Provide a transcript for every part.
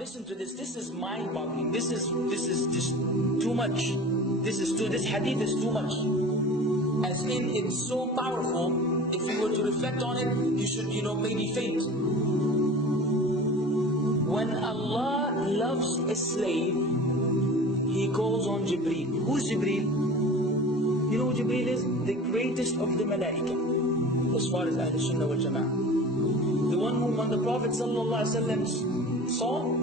listen to this. This is mind-boggling. This is just too much. This hadith is too much. As in, it's so powerful. If you were to reflect on it, you should, maybe faint. When Allah loves a slave, He calls on Jibreel. Who's Jibreel? You know who Jibreel is? The greatest of the malaika, as far as Ahl Sunnah wal Jama'ah. The one whom when the Prophet ﷺ saw,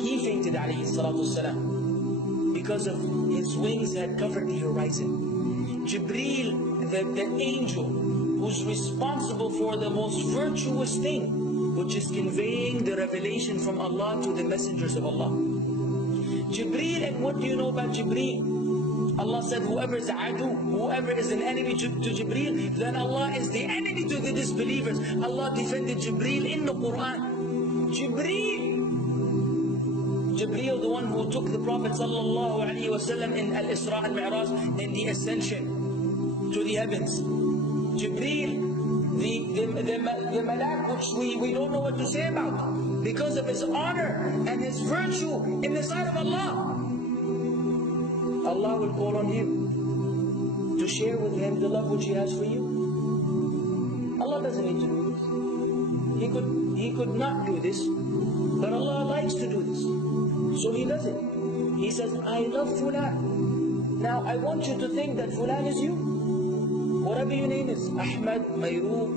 he fainted alayhi salatu wasalam, because of his wings had covered the horizon. Jibreel, the angel who's responsible for the most virtuous thing, which is conveying the revelation from Allah to the messengers of Allah. Jibreel, and what do you know about Jibreel? Allah said, whoever is adu, whoever is an enemy to Jibreel, then Allah is the enemy to the disbelievers. Allah defended Jibreel in the Quran. Jibreel, the one who took the Prophet ﷺ in Al-Isra al-Mi'raj, in the ascension to the heavens. Jibreel, the malak, which we don't know what to say about, because of his honor and his virtue in the sight of Allah. Allah will call on him to share with him the love which He has for you. Allah doesn't need to do this. He could not do this, but Allah likes to do this, so He does it. He says, I love Fulan. Now I want you to think that Fulan is you. Whatever your name is, Ahmad, Mayru,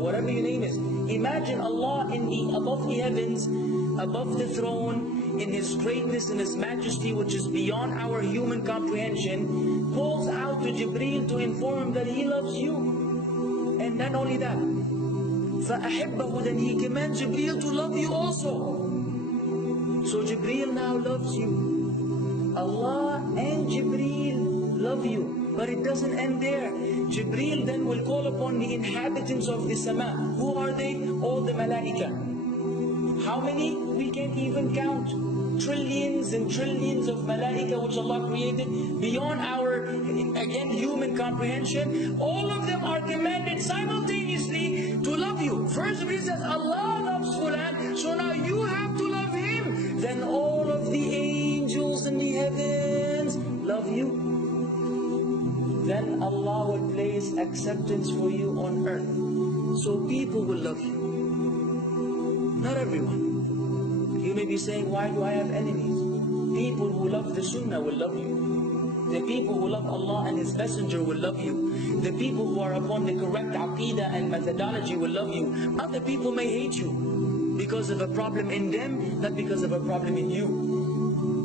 whatever your name is. Imagine Allah above the heavens, above the throne, in His greatness and His majesty, which is beyond our human comprehension, calls out to Jibreel to inform him that He loves you. And not only that, فَأَحِبَّهُ, then He commands Jibreel to love you also. So Jibreel now loves you. Allah and Jibreel love you. But it doesn't end there. Jibreel then will call upon the inhabitants of the Sama. Who are they? All the Malaika. How many? We can't even count. Trillions and trillions of Malaika which Allah created beyond our, again, human comprehension. All of them are commanded simultaneously to love you. First Jibreel says, Allah loves Fulan, so now you have to love him. Then all of the angels in the heavens love you. Then Allah will place acceptance for you on earth. So people will love you. Not everyone. You may be saying, why do I have enemies? People who love the Sunnah will love you. The people who love Allah and His Messenger will love you. The people who are upon the correct aqidah and methodology will love you. Other people may hate you because of a problem in them, not because of a problem in you.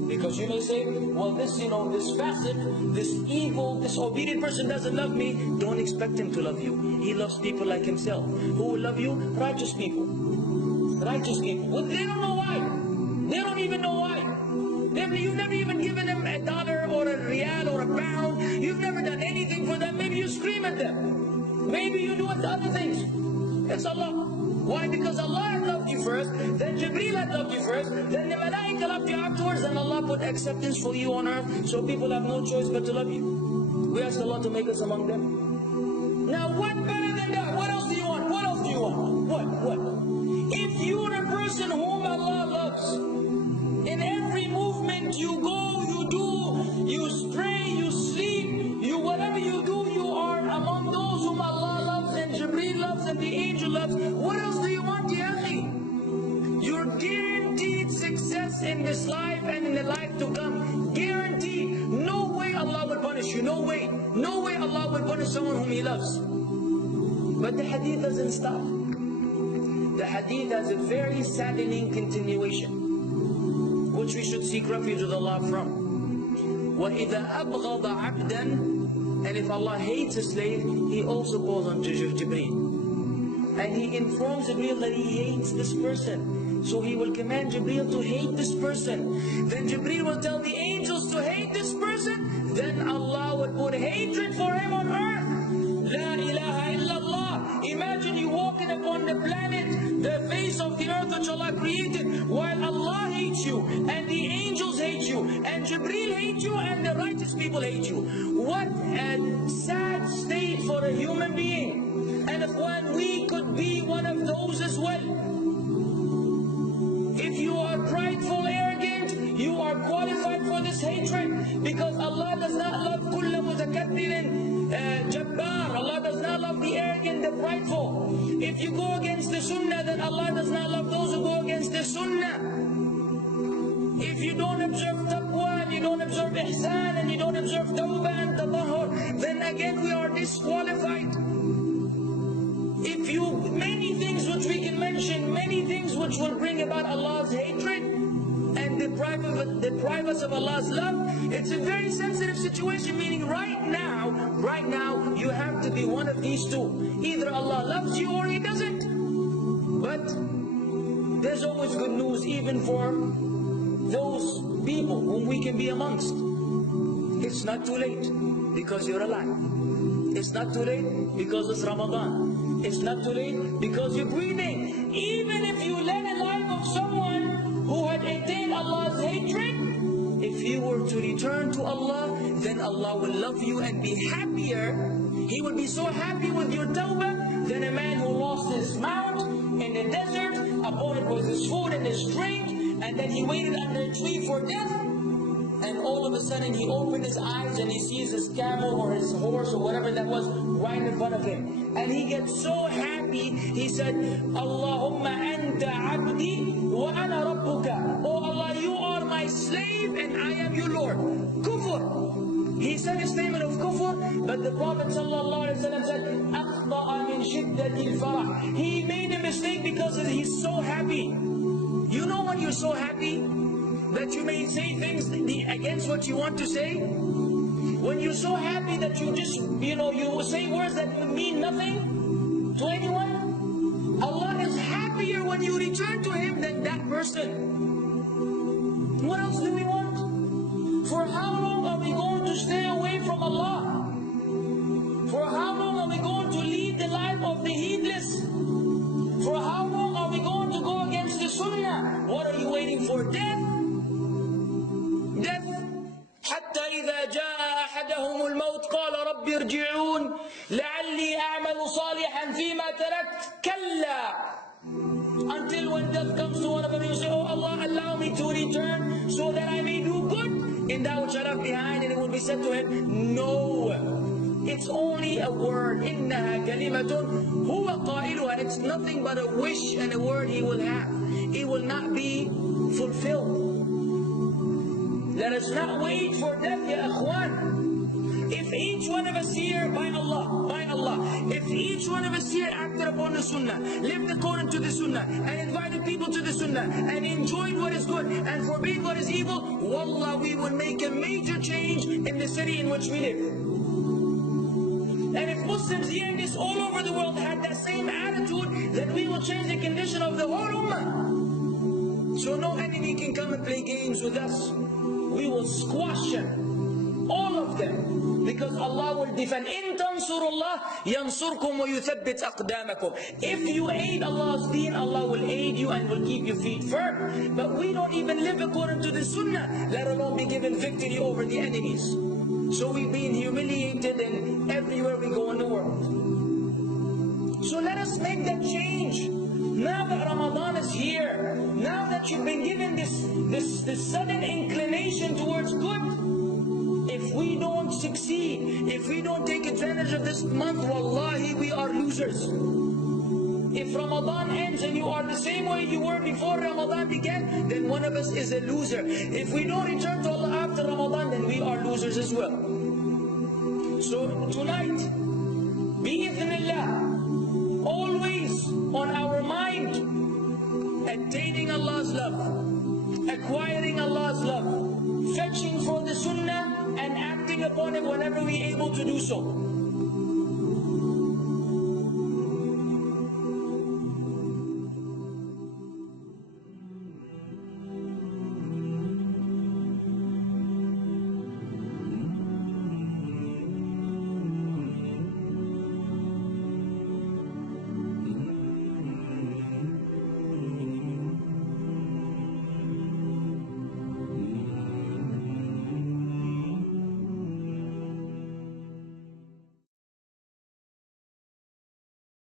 Because you may say, well, this facet, this evil, this obedient person doesn't love me. Don't expect him to love you. He loves people like himself. Who will love you? Righteous people. Righteous people. Well, they don't know why. They don't even know why. You've never even given them $1 or a rial or a pound. You've never done anything for them. Maybe you scream at them. Maybe you do other things. It's Allah. Why? Because Allah had loved you first, then Jibreel had loved you first, then the Malaika loved you afterwards, and Allah put acceptance for you on earth, so people have no choice but to love you. We ask Allah to make us among them. Now what better than that? What else do you want? What else do you want? What? If you're a person whom Allah loves, in every movement you go, you do, you stray, you sleep, whatever you do, you are among those whom Allah loves and Jibreel loves and the angel loves. What else do you want, ya akhi? You're guaranteed success in this life and in the life to come. Guaranteed. No way Allah will punish you. No way. No way Allah will punish someone whom He loves. But the hadith doesn't stop. The hadith has a very saddening continuation, which we should seek refuge with Allah from. وَإِذَا أَبْغَضَ عَبْدًا, and if Allah hates a slave, He also calls on Jibreel. And He informs Jibreel that He hates this person. So He will command Jibreel to hate this person. Then Jibreel will tell the angels to hate this person. Then Allah will put hatred for him on earth. La ilaha illallah. Imagine you walking upon the planet, the face of the earth which Allah created, while Allah hates you, and the angels hate you, and Jibreel hates you, and the righteous people hate you. What a sad state for a human being. And if we could be one of those as well. If you are prideful, arrogant, you are qualified for this hatred, because Allah does not love kulla mutakabbirin jabbar. Allah does not love the arrogant, the prideful. If you go against the sunnah, then Allah does not love those who go against the sunnah. If you don't observe taqwa, and you don't observe ihsan, and you don't observe tawbah and tatahur, then again we are disqualified. If you, many things which we can mention, many things which will bring about Allah's hatred and deprive us of Allah's love. It's a very sensitive situation, meaning right now, you have to be one of these two. Either Allah loves you or He doesn't. But there's always good news, even for those people whom we can be amongst. It's not too late because you're alive. It's not too late because it's Ramadan. It's not too late because you're breathing. Even if you led a life of someone who had attained Allah's hatred, if you were to return to Allah, then Allah will love you and be happier. He will be so happy with your tawbah than a man who lost his mount in the desert, upon it was his food and his drink, and then he waited under a tree for death, and all of a sudden he opened his eyes and he sees his camel or his horse or whatever that was right in front of him, and he gets so happy. He said, Allahumma anta abdi wa ana rabbuka. Oh Allah, you are my slave and I am your Lord. Kufr. He said a statement of kufr, but the Prophet ﷺ said, أَخْطَأَ مِنْ شِدَّةِ الْفَرَحِ. He made a mistake because he's so happy. You know when you're so happy that you may say things against what you want to say? When you're so happy that you just, you say words that mean nothing to anyone? Allah is happier when you return to Him than that person. What else do we want? For how long are we going to stay away from Allah? For how long are we going to lead the life of the heedless? For how long are we going to go against the sunnah? What are you waiting for? Death? Death. حتى إذا جاء أحدهم الموت قال رب ارجعون لعلي أعمل صالحا فيما تركت كلا. Until when death comes to one of them, you say, oh Allah, allow me to return so that I may do good in that which I left behind. And it will be said to him, no, it's only a word. إِنَّهَا كَلِمَةٌ هُوَ قَائِلُهَا. It's nothing but a wish and a word he will have. It will not be fulfilled. Let us not wait for death, ya akhwan. If each one of us here, by Allah, if each one of us here acted upon the sunnah, lived according to the sunnah, and invited people to the sunnah, and enjoyed what is good, and forbade what is evil, wallah, we will make a major change in the city in which we live. And if Muslims hearing this all over the world had that same attitude, then we will change the condition of the whole ummah. So no enemy can come and play games with us. We will squash them, all of them, because Allah will defend. إِن تَنْصُرُوا اللَّهِ يَنْصُرْكُمْ وَيُثَبِّتْ أَقْدَامَكُمْ. If you aid Allah's deen, Allah will aid you and will keep your feet firm. But we don't even live according to the sunnah, let alone be given victory over the enemies. So we've been humiliated in everywhere we go in the world. So let us make that change. Now that Ramadan is here, now that you've been given this sudden inclination towards good, if we don't succeed, if we don't take advantage of this month, wallahi, we are losers. If Ramadan ends and you are the same way you were before Ramadan began, then one of us is a loser. If we don't return to Allah after Ramadan, then we are losers as well. So tonight, bi'idhnillah, always on our mind, attaining Allah's love, acquiring Allah's love, searching for the sunnah and acting upon it whenever we are able to do so.